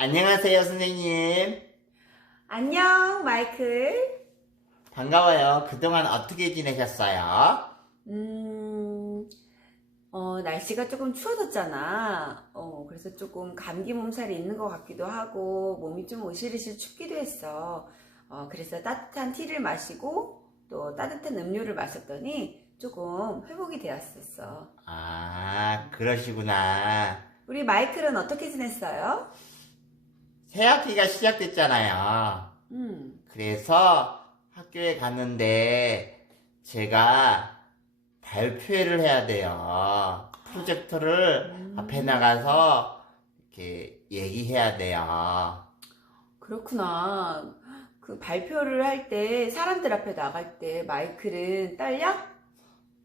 안녕하세요, 선생님. 안녕, 마이클. 반가워요. 그동안 어떻게 지내셨어요? 음, 어, 날씨가 조금 추워졌잖아. 어, 그래서 조금 감기 몸살이 있는 것 같기도 하고, 몸이 좀 으실으실 춥기도 했어. 어, 그래서 따뜻한 티를 마시고, 또 따뜻한 음료를 마셨더니 조금 회복이 되었었어. 아, 그러시구나. 우리 마이클은 어떻게 지냈어요? 새 학기가 시작됐잖아요. 음, 그래서 학교에 갔는데 제가 발표회를 해야 돼요. 프로젝터를 음. 앞에 나가서 이렇게 얘기해야 돼요. 그렇구나. 그 발표를 할 때, 사람들 앞에 나갈 때 마이클은 떨려?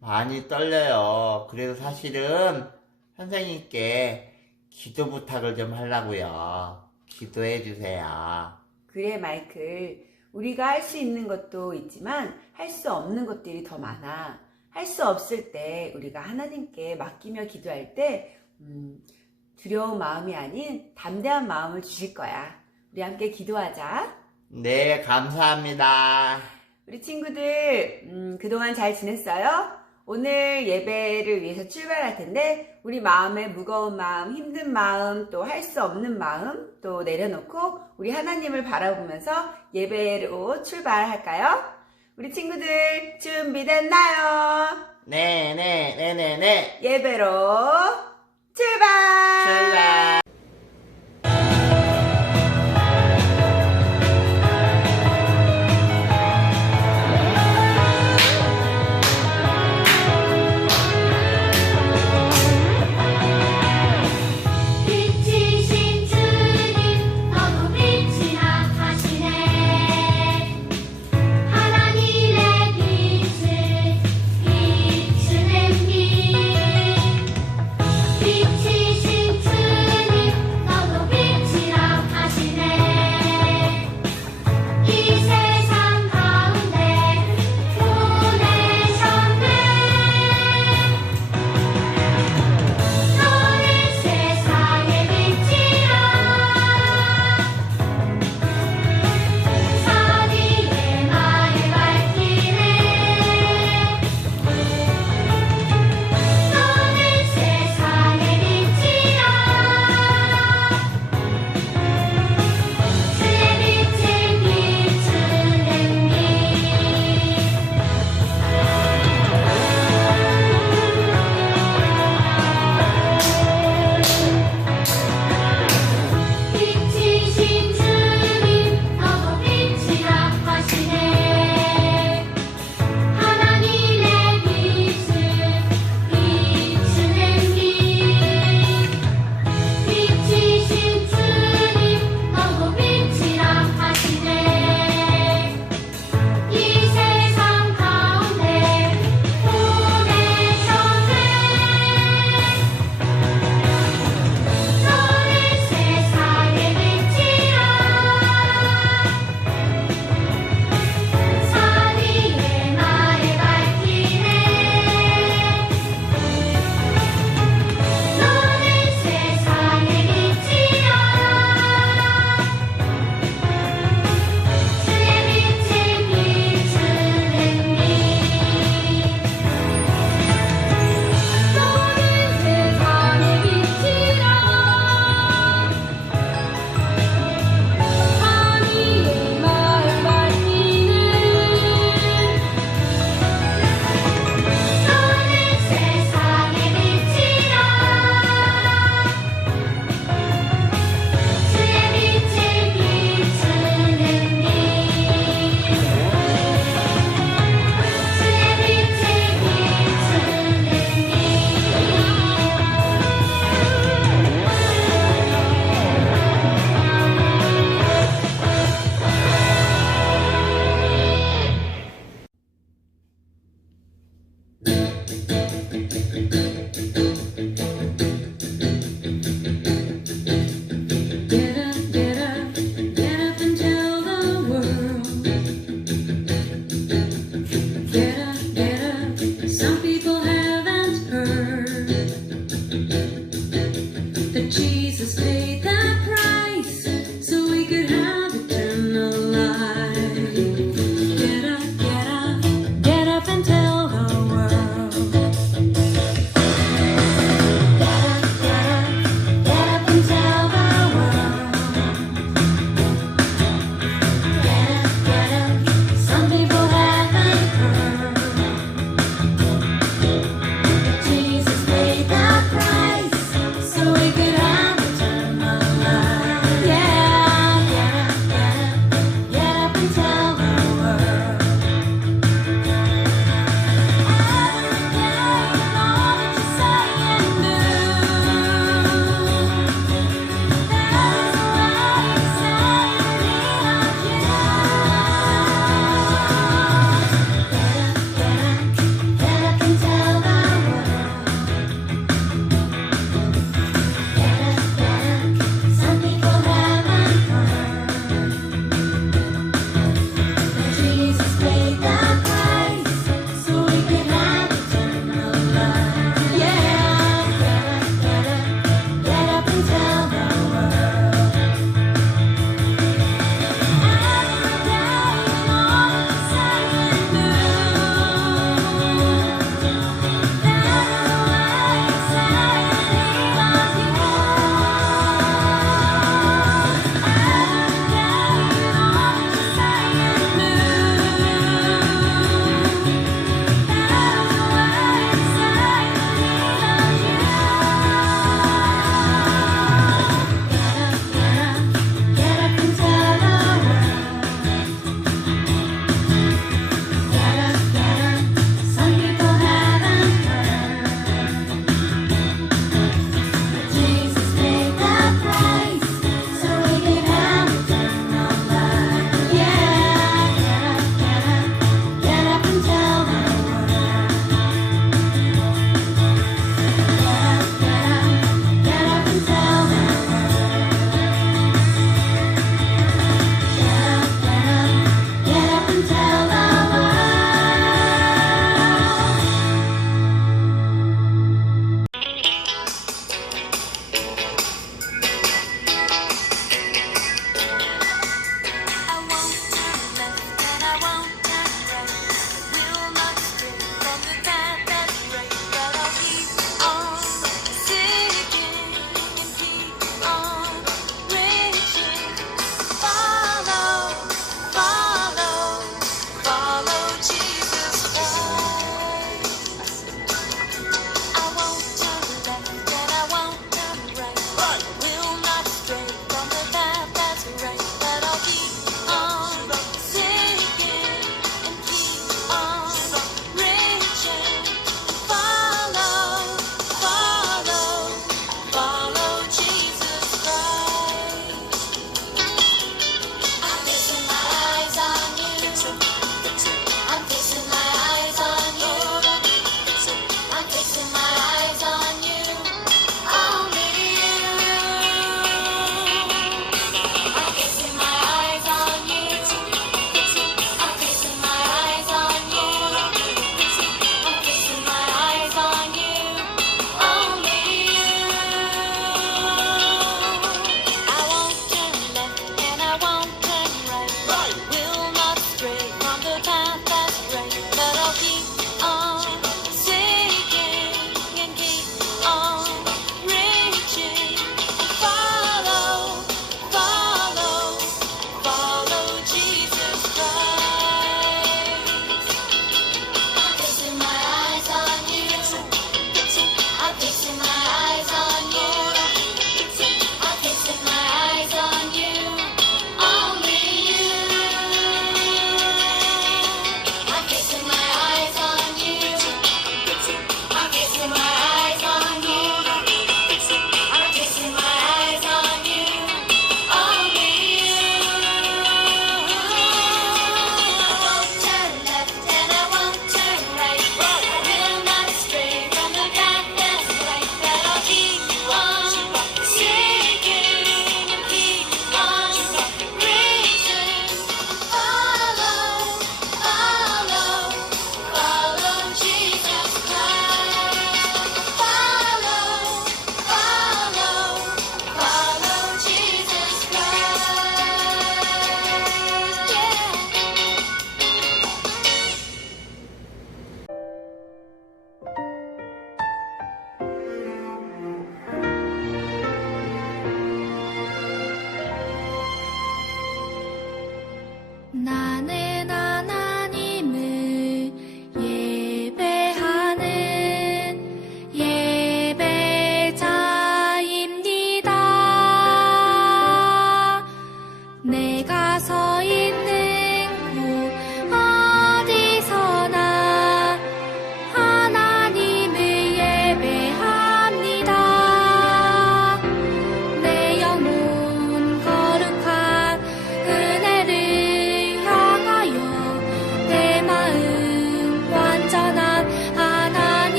많이 떨려요. 그래서 사실은 선생님께 기도 부탁을 좀 하려고요. 기도해 주세요. 그래, 마이클. 우리가 할 수 있는 것도 있지만 할 수 없는 것들이 더 많아. 할 수 없을 때 우리가 하나님께 맡기며 기도할 때 음, 두려운 마음이 아닌 담대한 마음을 주실 거야. 우리 함께 기도하자. 네, 감사합니다. 우리 친구들 음, 그동안 잘 지냈어요? 오늘 예배를 위해서 출발할 텐데 우리 마음의 무거운 마음, 힘든 마음, 또 할 수 없는 마음 또 내려놓고 우리 하나님을 바라보면서 예배로 출발할까요? 우리 친구들 준비됐나요? 네, 네, 네, 네, 네. 예배로 출발! 출발.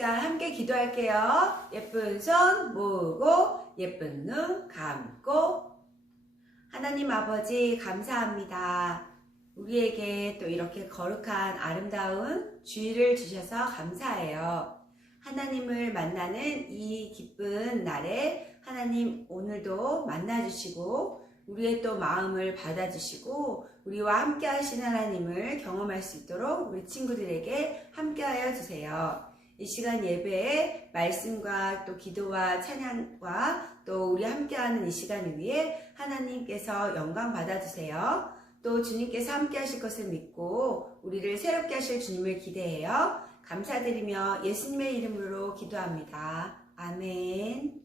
시간 함께 기도할게요. 예쁜 손 모으고 예쁜 눈 감고 하나님 아버지 감사합니다. 우리에게 또 이렇게 거룩한 아름다운 주의를 주셔서 감사해요. 하나님을 만나는 이 기쁜 날에 하나님 오늘도 만나주시고 우리의 또 마음을 받아주시고 우리와 함께 하신 하나님을 경험할 수 있도록 우리 친구들에게 함께 하여 주세요. 이 시간 예배에 말씀과 또 기도와 찬양과 또 우리 함께하는 이 시간을 위해 하나님께서 영광 받아주세요. 또 주님께서 함께 하실 것을 믿고 우리를 새롭게 하실 주님을 기대해요. 감사드리며 예수님의 이름으로 기도합니다. 아멘.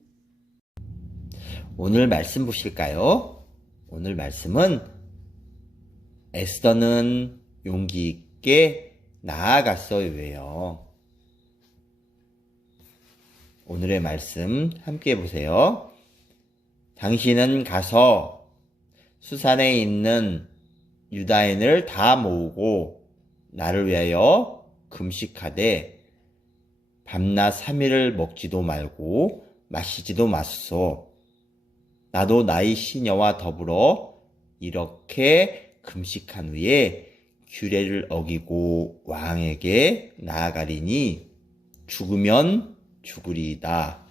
오늘 말씀 보실까요? 오늘 말씀은 에스더는 용기 있게 나아갔어요예요. 오늘의 말씀 함께 보세요. 당신은 가서 수산에 있는 유다인을 다 모으고 나를 위하여 금식하되 밤낮 3일을 먹지도 말고 마시지도 마소서. 나도 나의 시녀와 더불어 이렇게 금식한 후에 규례를 어기고 왕에게 나아가리니 죽으면 죽으리이다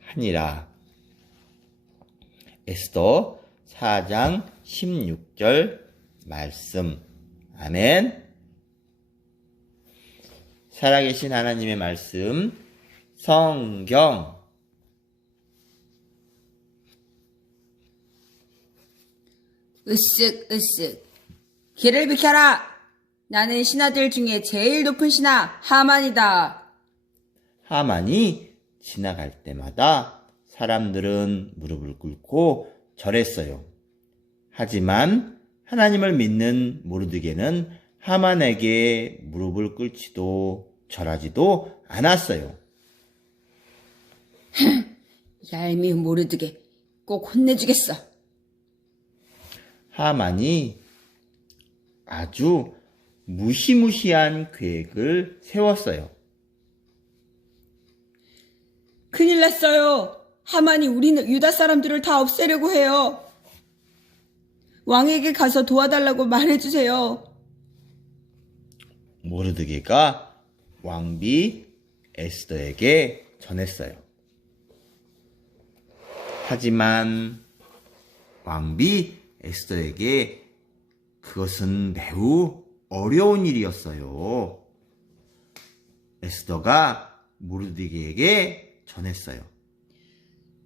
하니라. 에스더 4장 16절 말씀. 아멘. 살아계신 하나님의 말씀, 성경. 으쓱 으쓱 길을 비켜라 나는 신하들 중에 제일 높은 신하 하만이다 하만이 지나갈 때마다 사람들은 무릎을 꿇고 절했어요. 하지만 하나님을 믿는 모르드게는 하만에게 무릎을 꿇지도 절하지도 않았어요. 얄미운 모르드게 꼭 혼내주겠어 하만이 아주 무시무시한 계획을 세웠어요. 큰일 났어요 하만이 우리는 유다 사람들을 다 없애려고 해요 왕에게 가서 도와달라고 말해주세요 모르드게가 왕비 에스더에게 전했어요. 하지만 왕비 에스더에게 그것은 매우 어려운 일이었어요. 에스더가 모르드게에게 전했어요.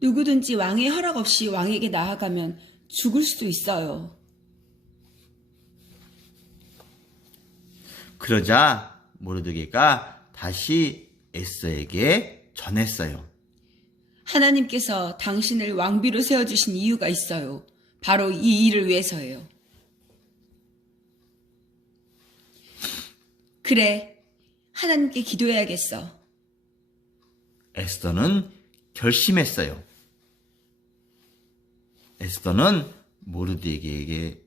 누구든지 왕의 허락 없이 왕에게 나아가면 죽을 수도 있어요 그러자 모르드게가 다시 에스더에게 전했어요. 하나님께서 당신을 왕비로 세워주신 이유가 있어요. 바로 이 일을 위해서예요. 그래, 하나님께 기도해야겠어. 에스더는 결심했어요. 에스더는 모르드게에게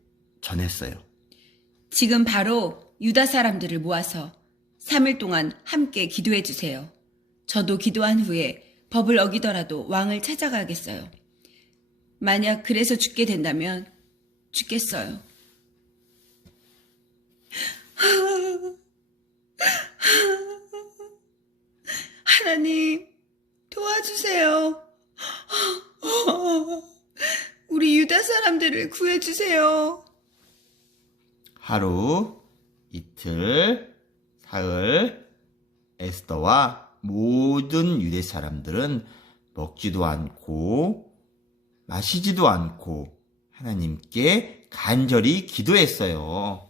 전했어요. 지금 바로 유다 사람들을 모아서 3일 동안 함께 기도해 주세요. 저도 기도한 후에 법을 어기더라도 왕을 찾아가겠어요. 만약 그래서 죽게 된다면 죽겠어요. 하나님, 도와주세요. 우리 유다 사람들을 구해주세요. 하루, 이틀, 사흘, 에스더와 모든 유대 사람들은 먹지도 않고 마시지도 않고 하나님께 간절히 기도했어요.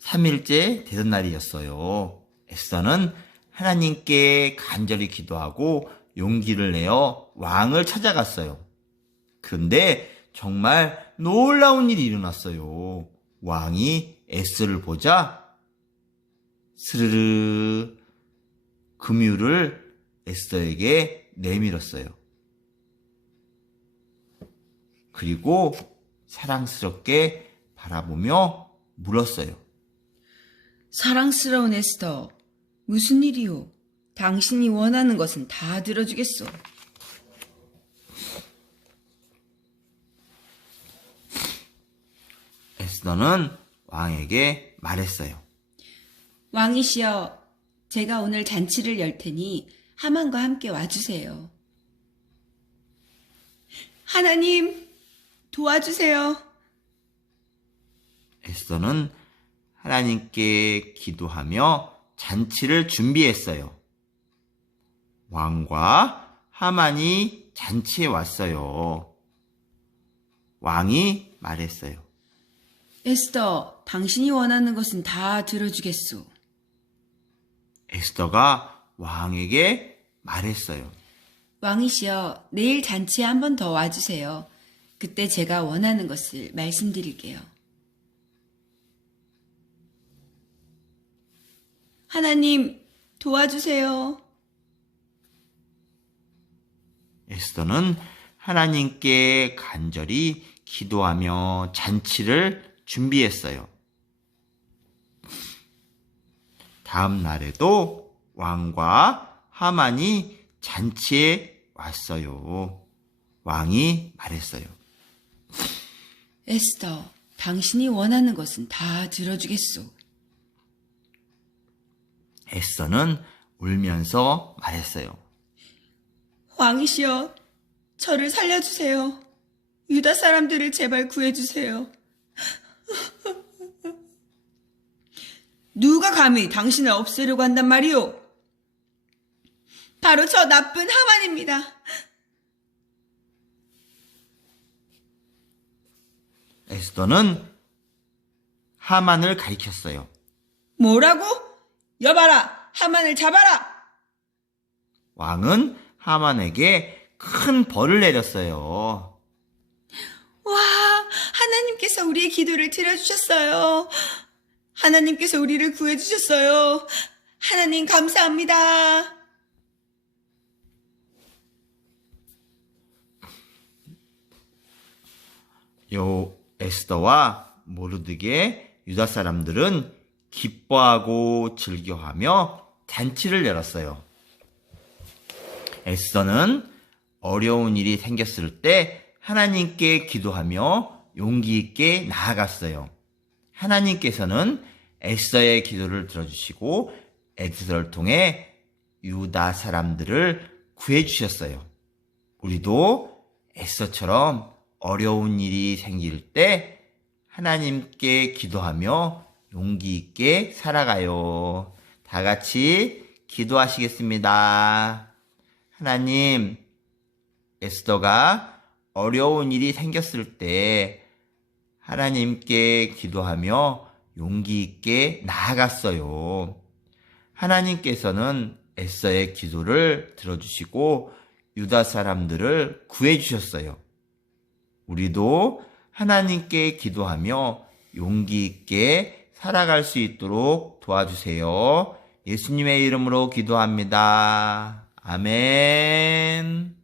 3일째 되던 날이었어요. 에스더는 하나님께 간절히 기도하고 용기를 내어 왕을 찾아갔어요. 그런데 정말 놀라운 일이 일어났어요. 왕이 에스를 보자 스르르 금유를 에스더에게 내밀었어요. 그리고 사랑스럽게 바라보며 물었어요. 사랑스러운 에스더, 무슨 일이오? 당신이 원하는 것은 다 들어주겠소. 에스더는 왕에게 말했어요. 왕이시여, 제가 오늘 잔치를 열 테니 하만과 함께 와주세요. 하나님, 도와주세요. 에스더는 하나님께 기도하며 잔치를 준비했어요. 왕과 하만이 잔치에 왔어요. 왕이 말했어요. 에스더, 당신이 원하는 것은 다 들어주겠소. 에스더가 왕에게 말했어요. 왕이시여, 내일 잔치에 한 번 더 와주세요. 그때 제가 원하는 것을 말씀드릴게요. 하나님, 도와주세요. 에스더는 하나님께 간절히 기도하며 잔치를 준비했어요. 다음 날에도 왕과 하만이 잔치에 왔어요. 왕이 말했어요. 에스더, 당신이 원하는 것은 다 들어주겠소. 에스더는 울면서 말했어요. 왕이시여, 저를 살려주세요. 유다 사람들을 제발 구해주세요. 누가 감히 당신을 없애려고 한단 말이오? 바로 저 나쁜 하만입니다. 에스더는 하만을 가리켰어요. 뭐라고? 여봐라! 하만을 잡아라! 왕은 하만에게 큰 벌을 내렸어요. 와, 하나님께서 우리의 기도를 들어주셨어요. 하나님께서 우리를 구해주셨어요. 하나님 감사합니다. 요 에스더와 모르드게 유다 사람들은 기뻐하고 즐겨하며 잔치를 열었어요. 에스더는 어려운 일이 생겼을 때 하나님께 기도하며 용기 있게 나아갔어요. 하나님께서는 에스더의 기도를 들어주시고 에스더를 통해 유다 사람들을 구해주셨어요. 우리도 에스더처럼 어려운 일이 생길 때 하나님께 기도하며 용기 있게 살아가요. 다 같이 기도하시겠습니다. 하나님, 에스더가 어려운 일이 생겼을 때 하나님께 기도하며 용기 있게 나아갔어요. 하나님께서는 에스더의 기도를 들어주시고 유다 사람들을 구해주셨어요. 우리도 하나님께 기도하며 용기 있게 살아갈 수 있도록 도와주세요. 예수님의 이름으로 기도합니다. 아멘.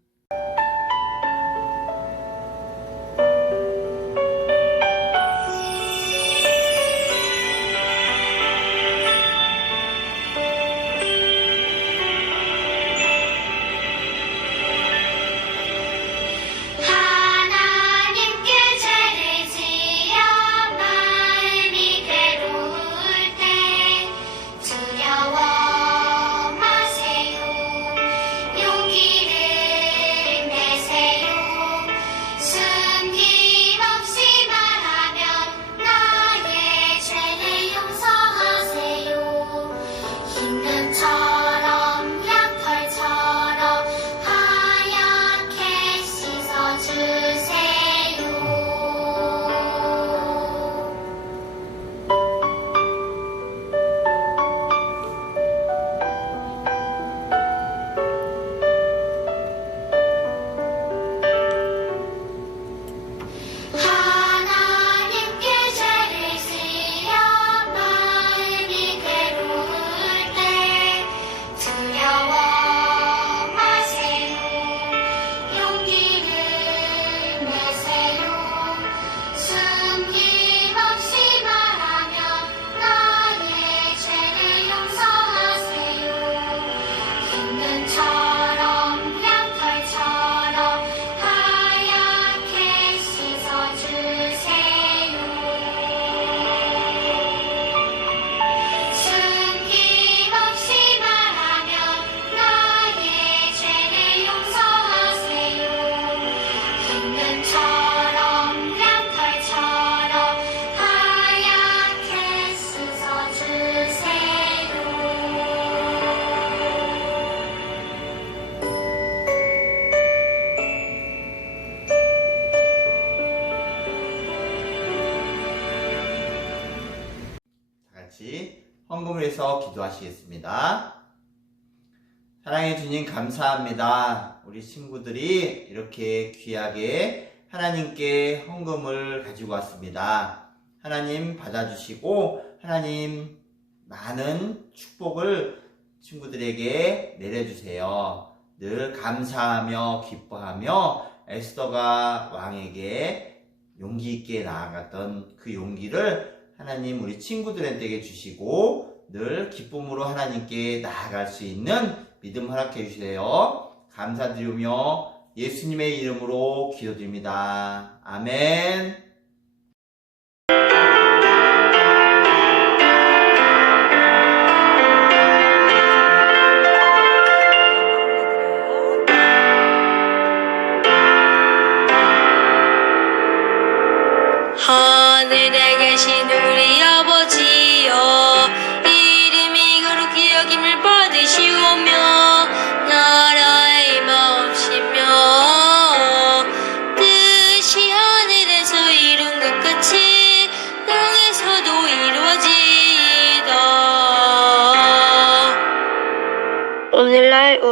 성공을 위해서 기도하시겠습니다. 사랑해 주님 감사합니다. 우리 친구들이 이렇게 귀하게 하나님께 헌금을 가지고 왔습니다. 하나님 받아주시고 하나님 많은 축복을 친구들에게 내려주세요. 늘 감사하며 기뻐하며 에스더가 왕에게 용기 있게 나아갔던 그 용기를 하나님 우리 친구들에게 주시고 늘 기쁨으로 하나님께 나아갈 수 있는 믿음 허락해 주세요. 감사드리며 예수님의 이름으로 기도드립니다. 아멘.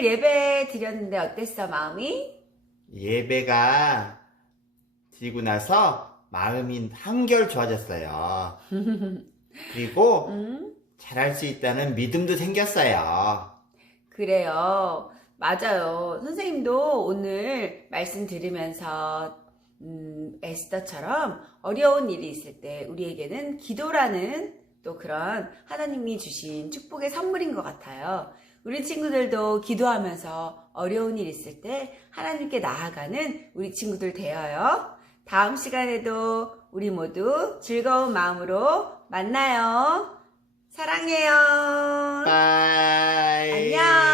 오늘 예배 드렸는데 어땠어, 마음이? 예배가 드리고 나서 마음이 한결 좋아졌어요. 그리고 응? 잘할 수 있다는 믿음도 생겼어요. 그래요. 맞아요. 선생님도 오늘 말씀 들으면서 음, 에스더처럼 어려운 일이 있을 때 우리에게는 기도라는 또 그런 하나님이 주신 축복의 선물인 것 같아요. 우리 친구들도 기도하면서 어려운 일 있을 때 하나님께 나아가는 우리 친구들 되어요. 다음 시간에도 우리 모두 즐거운 마음으로 만나요. 사랑해요. Bye. 안녕.